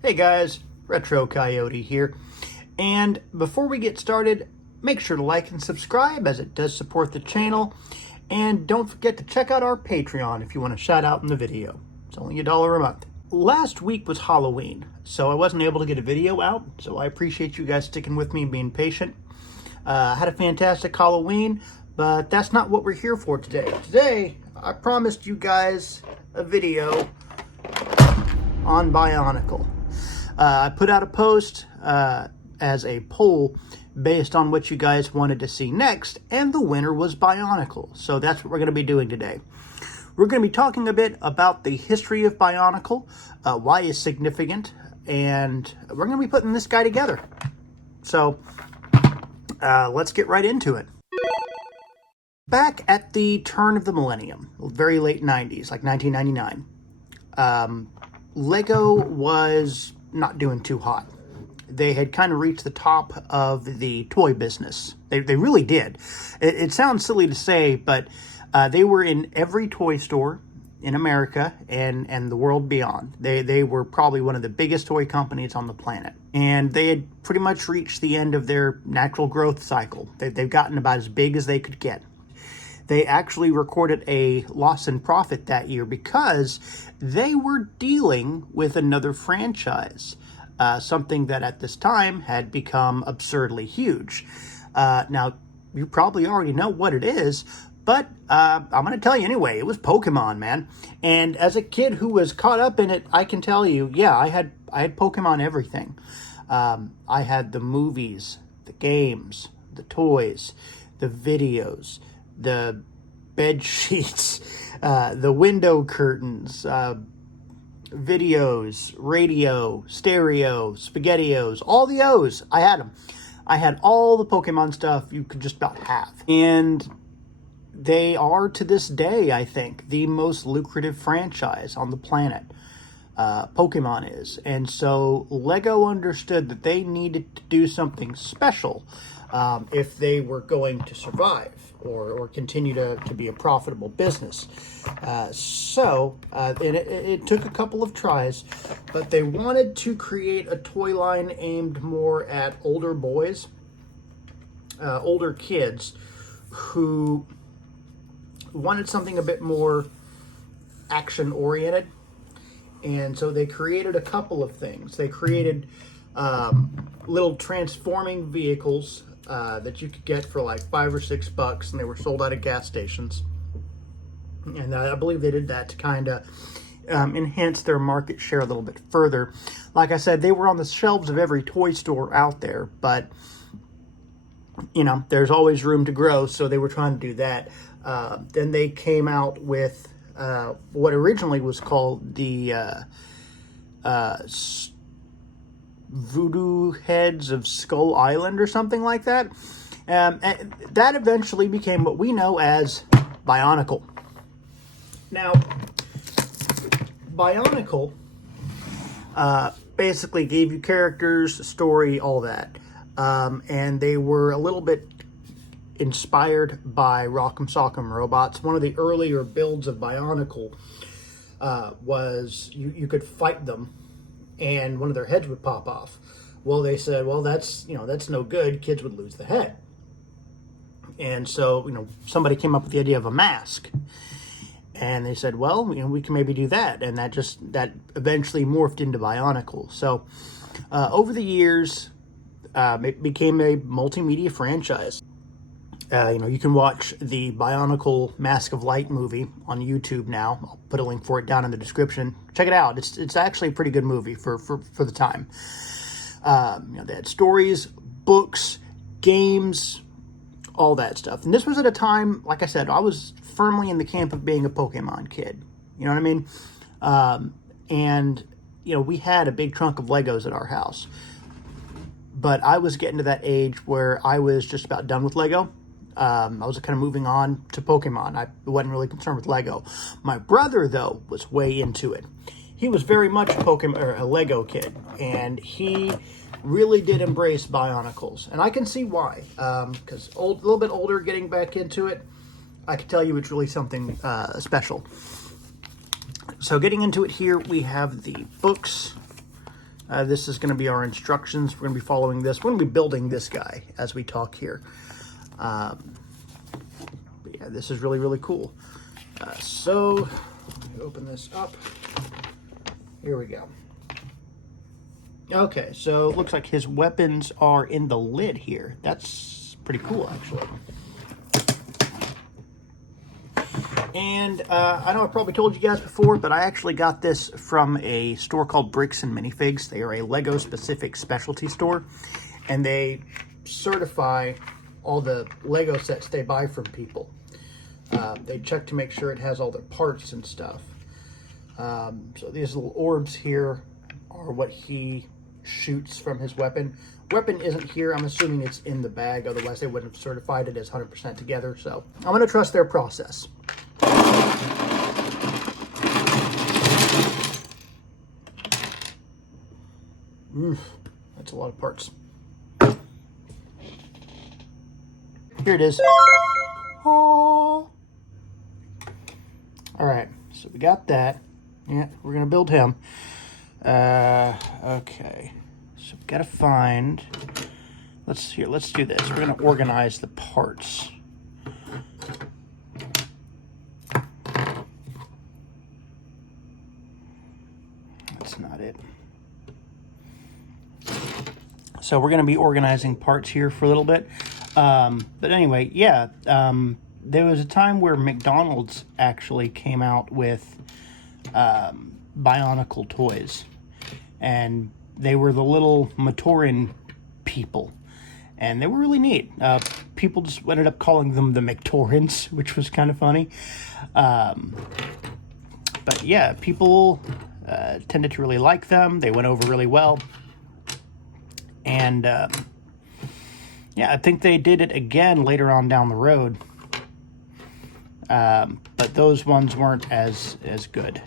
Hey guys, Retro Coyote here. And before we get started, make sure to like and subscribe as it does support the channel. And don't forget to check out our Patreon if you want a shout out in the video. It's only $1 a month. Last week was Halloween, so I wasn't able to get a video out, so I appreciate you guys sticking with me and being patient. Had a fantastic Halloween, but that's not what we're here for today. Today, I promised you guys a video on Bionicle. I put out a post as a poll based on what you guys wanted to see next, and the winner was Bionicle. So that's what we're going to be doing today. We're going to be talking a bit about the history of Bionicle, why it's significant, and we're going to be putting this guy together. So let's get right into it. Back at the turn of the millennium, very late 90s, like 1999, Lego was not doing too hot. They had kind of reached the top of the toy business. They really did. It sounds silly to say, but they were in every toy store in America and the world beyond. They were probably one of the biggest toy companies on the planet. And they had pretty much reached the end of their natural growth cycle. They've gotten about as big as they could get. They actually recorded a loss in profit that year because they were dealing with another franchise, something that at this time had become absurdly huge. Now, you probably already know what it is, but I'm going to tell you anyway. It was Pokemon, man. And as a kid who was caught up in it, I can tell you, yeah, I had Pokemon everything. I had the movies, the games, the toys, the videos, the bed sheets, the window curtains, videos, radio, stereo, SpaghettiOs, all the O's. I had them. I had all the Pokemon stuff you could just about have. And they are, to this day, I think, the most lucrative franchise on the planet. Pokemon is. And so Lego understood that they needed to do something special if they were going to survive or continue to be a profitable business. And it took a couple of tries, but they wanted to create a toy line aimed more at older boys, older kids who wanted something a bit more action-oriented. And so they created a couple of things. They created little transforming vehicles that you could get for like $5 or $6, and they were sold out of gas stations. And I believe they did that to kind of enhance their market share a little bit further. Like I said, they were on the shelves of every toy store out there, but you know, there's always room to grow, so they were trying to do that. Then they came out with what originally was called the Voodoo Heads of Skull Island or something like that. And that eventually became what we know as Bionicle. Now, Bionicle basically gave you characters, story, all that. And they were a little bit inspired by Rock'em Sock'em Robots. One of the earlier builds of Bionicle was you could fight them and one of their heads would pop off. Well, they said, well, that's no good. Kids would lose the head. And so, somebody came up with the idea of a mask. And they said, well, we can maybe do that. And that eventually morphed into Bionicle. So over the years, it became a multimedia franchise. You can watch the Bionicle Mask of Light movie on YouTube now. I'll put a link for it down in the description. Check it out. It's actually a pretty good movie for the time. They had stories, books, games, all that stuff. And this was at a time, like I said, I was firmly in the camp of being a Pokemon kid. You know what I mean? And we had a big trunk of Legos at our house. But I was getting to that age where I was just about done with Lego. I was kind of moving on to Pokemon. I wasn't really concerned with Lego. My brother, though, was way into it. He was very much a Lego kid, and he really did embrace Bionicles. And I can see why, because a little bit older, getting back into it, I can tell you it's really something special. So getting into it here, we have the books. This is going to be our instructions. We're going to be following this. We're going to be building this guy as we talk here. But yeah, this is really, really cool. So, let me open this up. Here we go. Okay, so it looks like his weapons are in the lid here. That's pretty cool, actually. And I know I probably told you guys before, but I actually got this from a store called Bricks and Minifigs. They are a Lego-specific specialty store, and they certify all the Lego sets they buy from people. They check to make sure it has all their parts and stuff. So these little orbs here are what he shoots from his weapon. Weapon isn't here. I'm assuming it's in the bag. Otherwise, they wouldn't have certified it as 100% together. So I'm going to trust their process. Oof, that's a lot of parts. Here it is. Oh. All right, so we got that. Yeah, we're gonna build him. Okay, so we gotta find. Let's do this. We're gonna organize the parts. That's not it. So we're gonna be organizing parts here for a little bit. But anyway, yeah. There was a time where McDonald's actually came out with Bionicle toys, and they were the little Matoran people, and they were really neat. People just ended up calling them the McTorrans, which was kind of funny. But yeah, people tended to really like them. They went over really well, and yeah, I think they did it again later on down the road. But those ones weren't as good.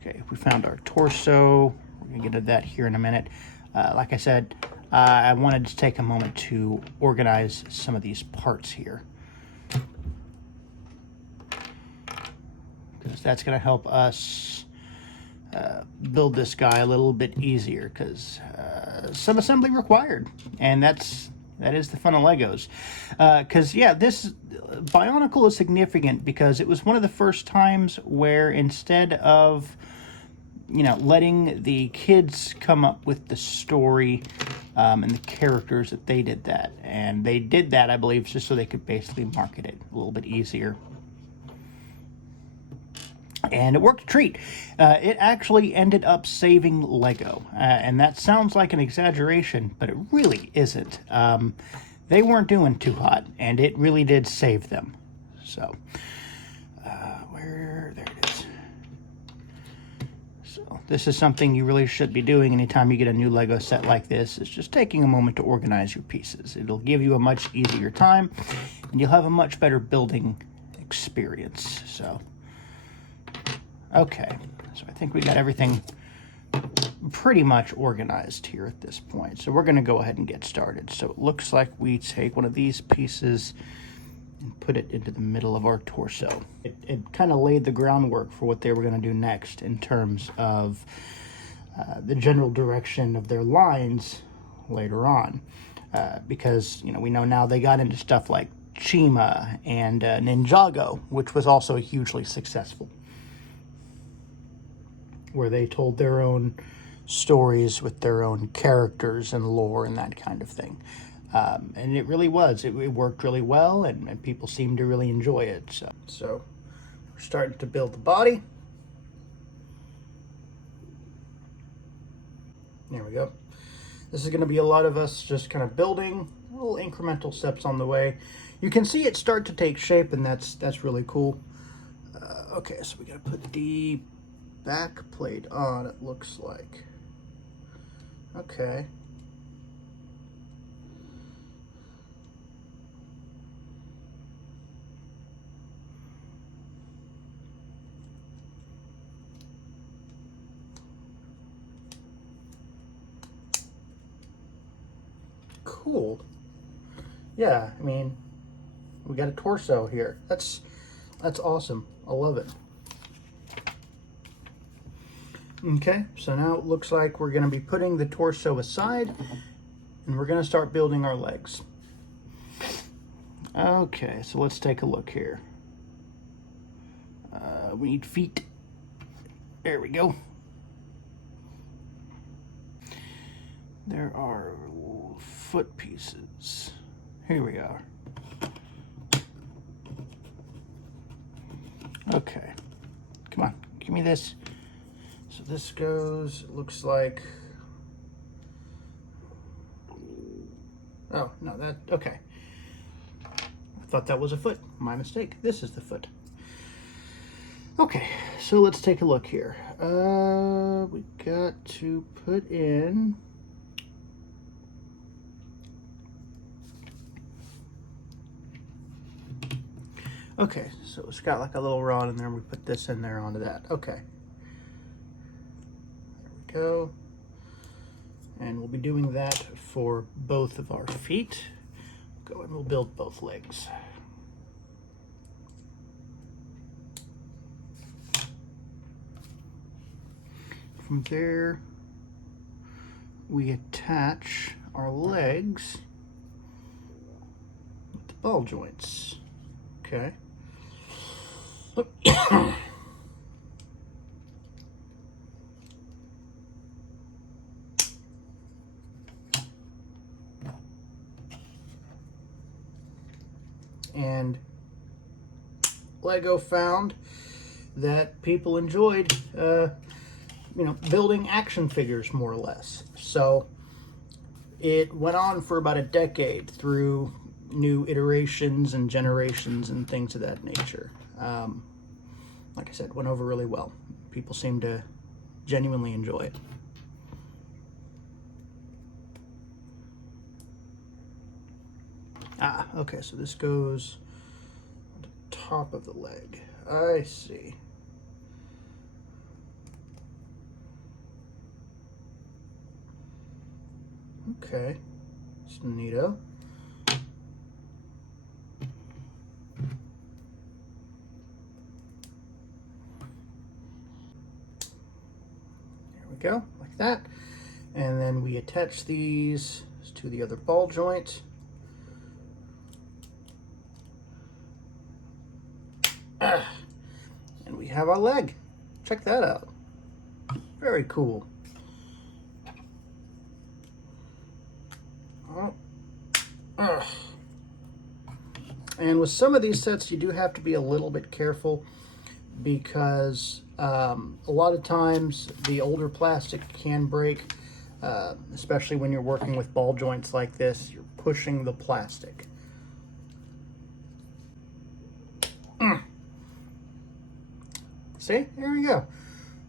Okay, we found our torso. We're gonna get to that here in a minute. Like I said, I wanted to take a moment to organize some of these parts here, because that's gonna help us build this guy a little bit easier, because some assembly required, and that is the fun of Legos. Because yeah, this Bionicle is significant because it was one of the first times where, instead of, you know, letting the kids come up with the story and the characters, that they did that. And they did that, I believe, just so they could basically market it a little bit easier. And it worked a treat. It actually ended up saving Lego. And that sounds like an exaggeration, but it really isn't. They weren't doing too hot, and it really did save them. So, there it is. So, this is something you really should be doing anytime you get a new Lego set like this, is just taking a moment to organize your pieces. It'll give you a much easier time, and you'll have a much better building experience. So, okay, so I think we got everything pretty much organized here at this point. So we're going to go ahead and get started. So it looks like we take one of these pieces and put it into the middle of our torso. It kind of laid the groundwork for what they were going to do next in terms of the general direction of their lines later on. Because, you know, we know now they got into stuff like Chima and Ninjago, which was also hugely successful, where they told their own stories with their own characters and lore and that kind of thing. And it really was. It worked really well, and people seemed to really enjoy it. So we're starting to build the body. There we go. This is going to be a lot of us just kind of building little incremental steps on the way. You can see it start to take shape, and that's really cool. Okay, so we got to put the back plate on, it looks like. Okay. Cool. Yeah, I mean, we got a torso here. That's awesome. I love it. Okay, so now it looks like we're going to be putting the torso aside, and we're going to start building our legs. Okay, so let's take a look here. We need feet. There we go. There are foot pieces. Here we are. Okay, come on, give me this. So this goes, it looks like, oh, no, that, okay. I thought that was a foot, my mistake. This is the foot. Okay, so let's take a look here. We got to put in, okay, so it's got like a little rod in there, and we put this in there onto that. Okay. There we go. And we'll be doing that for both of our feet. Go and we'll build both legs. From there, we attach our legs with the ball joints. Okay. And Lego found that people enjoyed, you know, building action figures more or less. So it went on for about a decade through new iterations and generations and things of that nature. Like I said, went over really well. People seem to genuinely enjoy it. Ah, okay, so this goes on the top of the leg. I see. Okay, it's neato. There we go, like that. And then we attach these to the other ball joint. And we have our leg. Check that out. Very cool. And with some of these sets, you do have to be a little bit careful because a lot of times the older plastic can break, especially when you're working with ball joints like this. You're pushing the plastic. See, there we go.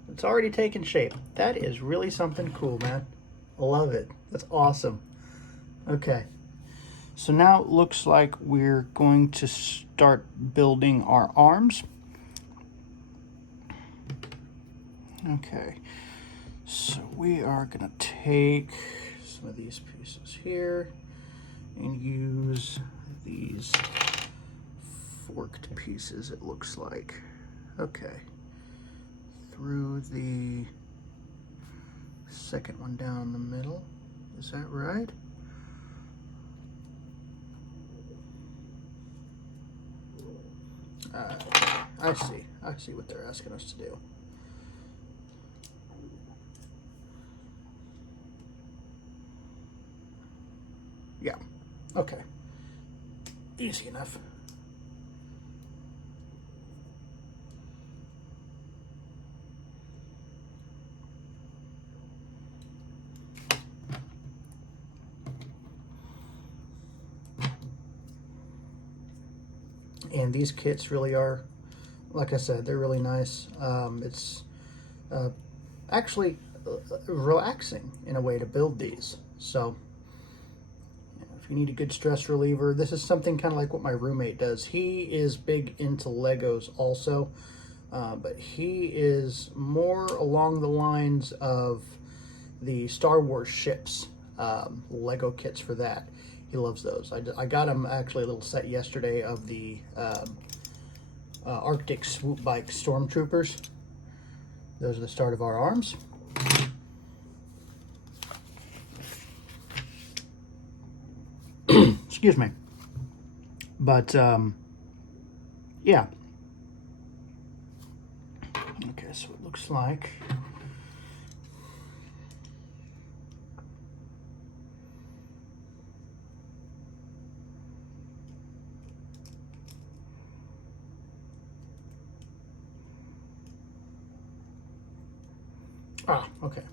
It's already taken shape. That is really something cool, man. I love it. That's awesome. Okay. So now it looks like we're going to start building our arms. Okay. So we are going to take some of these pieces here and use these forked pieces, it looks like. Okay. Through the second one down the middle. Is that right? I see. I see what they're asking us to do. Yeah. Okay. Easy enough. And these kits really are, like I said, they're really nice. It's actually relaxing in a way to build these. So if you need a good stress reliever, this is something kind of like what my roommate does. He is big into Legos also, but he is more along the lines of the Star Wars ships, Lego kits for that. He loves those. I got him actually a little set yesterday of the Arctic swoop bike stormtroopers. Those are the start of our arms. Excuse me. But, yeah. Okay, so it looks like... Ah, okay.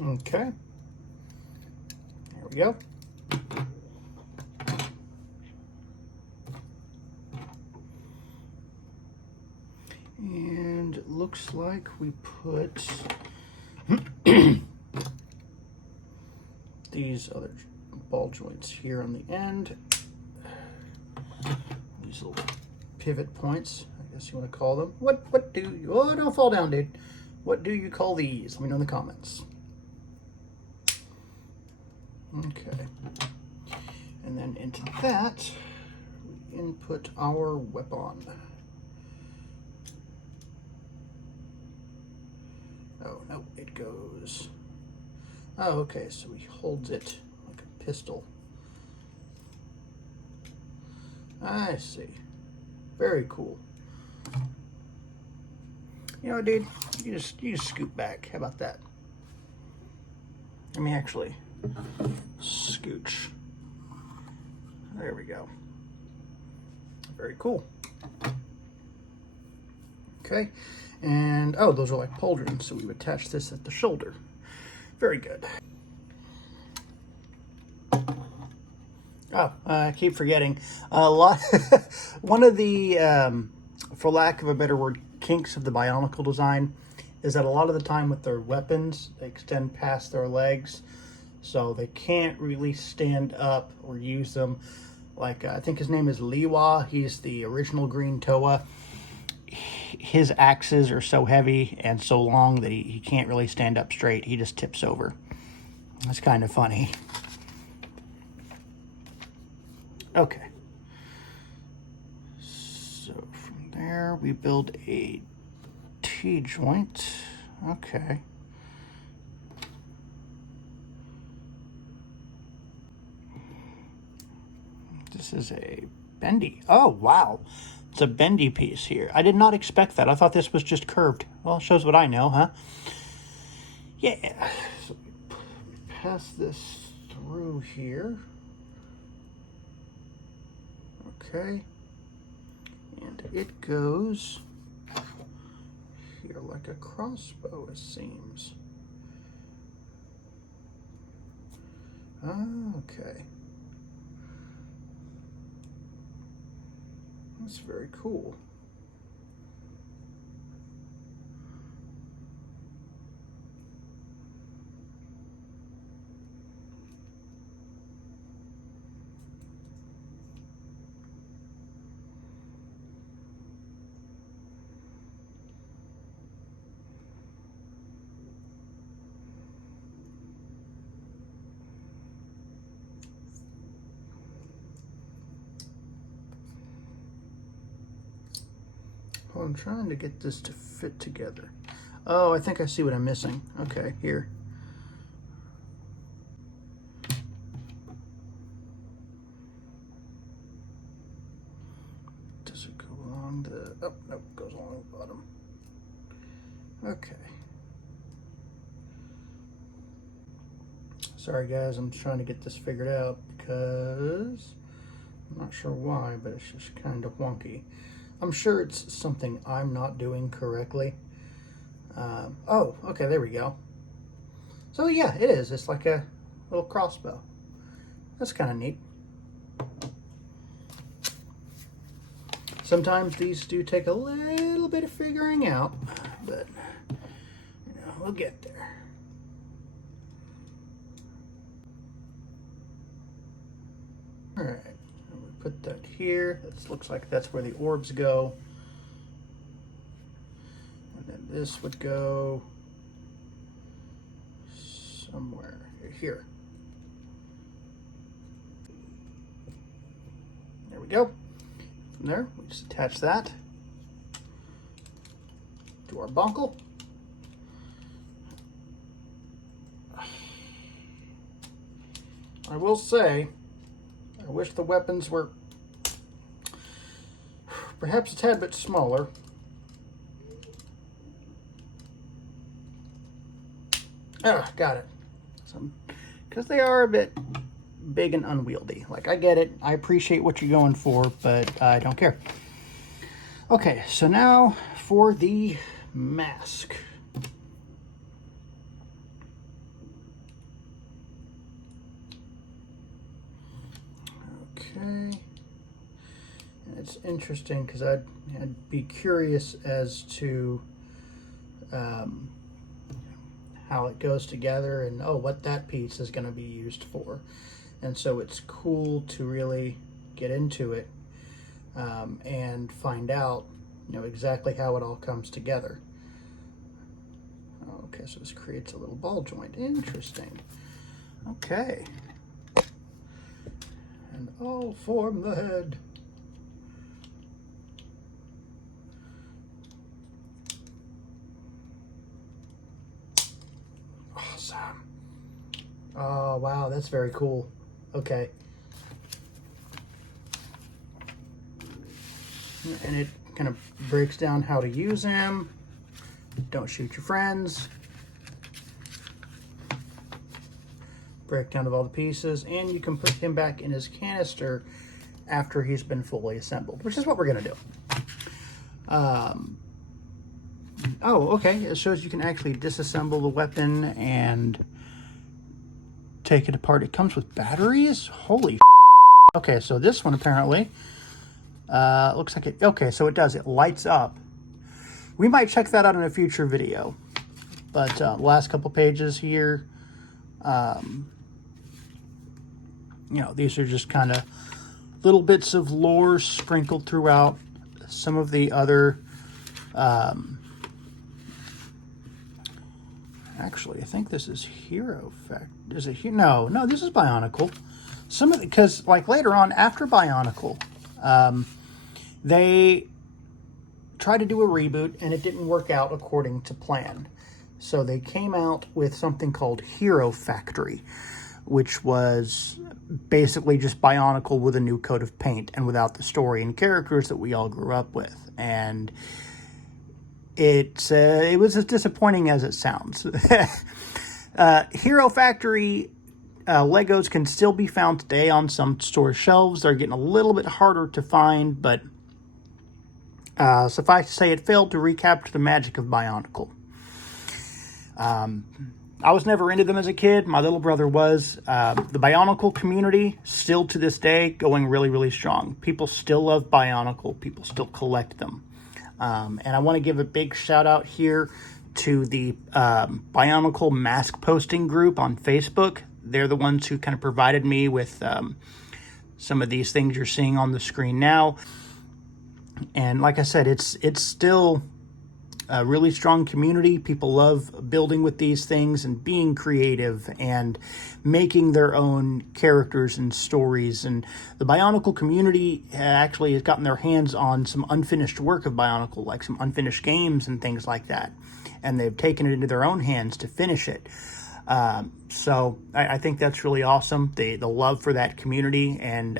Okay. There we go. And it looks like we put these other ball joints here on the end. These little pivot points, I guess you want to call them. What do you... Oh, don't fall down, dude. What do you call these? Let me know in the comments. Okay. And then into that, we input our weapon. Oh, no, it goes... Oh, okay, so he holds it like a pistol. I see. Very cool. You know, dude, you just scoot back. How about that? Let me actually scooch. There we go. Very cool. Okay, and oh, those are like pauldrons, so we would attach this at the shoulder. Very good. Oh, I keep forgetting. One of the, for lack of a better word, kinks of the Bionicle design is that a lot of the time with their weapons, they extend past their legs, so they can't really stand up or use them. Like, I think his name is Liwa. He's the original Green Toa. His axes are so heavy and so long that he can't really stand up straight. He just tips over. That's kind of funny. Okay. So from there, we build a T-joint. Okay. This is a bendy. Oh, wow. It's a bendy piece here. I did not expect that. I thought this was just curved. Well, it shows what I know, huh? Yeah. So we pass this through here. Okay. And it goes here like a crossbow, it seems. Okay. That's very cool. Well, I'm trying to get this to fit together. Oh, I think I see what I'm missing. Okay, here. Does it go along the... Oh, nope, goes along the bottom. Okay. Sorry guys, I'm trying to get this figured out because I'm not sure why, but it's just kind of wonky. I'm sure it's something I'm not doing correctly. Oh, okay, there we go. So yeah, it is. It's like a little crossbow. That's kind of neat. Sometimes these do take a little bit of figuring out, but we'll get there. All right, we put that here. This looks like that's where the orbs go. And then this would go somewhere here. There we go. From there, we just attach that to our bunkle. I will say, I wish the weapons were perhaps a tad bit smaller. Ah, got it. Because they are a bit big and unwieldy. Like, I get it. I appreciate what you're going for, but I don't care. Okay, so now for the mask. Okay. And it's interesting because I'd be curious as to how it goes together and what that piece is going to be used for. And so it's cool to really get into it and find out exactly how it all comes together. Okay, so this creates a little ball joint. Interesting. Okay. And I'll form the head. Awesome. Oh, wow, that's very cool. Okay. And it kind of breaks down how to use him. Don't shoot your friends. Breakdown of all the pieces, and you can put him back in his canister after he's been fully assembled, which is what we're going to do. Oh, okay. It shows you can actually disassemble the weapon and take it apart. It comes with batteries? Holy Okay, so this one apparently looks like it. Okay, so it does. It lights up. We might check that out in a future video. But last couple pages here, these are just kind of little bits of lore sprinkled throughout. Some of the other, actually, I think this is Hero Fact. Is it here? No, this is Bionicle. Some of because like later on after Bionicle, they tried to do a reboot and it didn't work out according to plan. So they came out with something called Hero Factory, which was basically just Bionicle with a new coat of paint and without the story and characters that we all grew up with. And it was as disappointing as it sounds. Hero Factory Legos can still be found today on some store shelves. They're getting a little bit harder to find, but suffice to say, it failed to recapture the magic of Bionicle. I was never into them as a kid. My little brother was. The Bionicle community, still to this day, going really, really strong. People still love Bionicle. People still collect them. And I want to give a big shout out here to the Bionicle mask posting group on Facebook. They're the ones who kind of provided me with some of these things you're seeing on the screen now. And like I said, it's still a really strong community. People love building with these things and being creative and making their own characters and stories. And the Bionicle community actually has gotten their hands on some unfinished work of Bionicle, like some unfinished games and things like that. And they've taken it into their own hands to finish it. So I think that's really awesome. The love for that community and,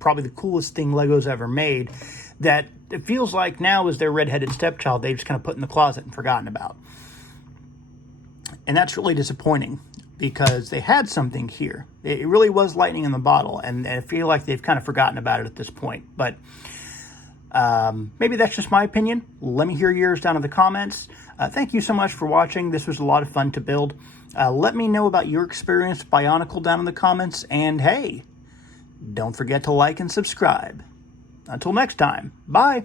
probably the coolest thing Lego's ever made that it feels like now is their redheaded stepchild they've just kind of put in the closet and forgotten about. And that's really disappointing because they had something here. It really was lightning in the bottle, and I feel like they've kind of forgotten about it at this point. But maybe that's just my opinion. Let me hear yours down in the comments. Thank you so much for watching. This was a lot of fun to build. Let me know about your experience with Bionicle down in the comments. And hey, don't forget to like and subscribe. Until next time, bye.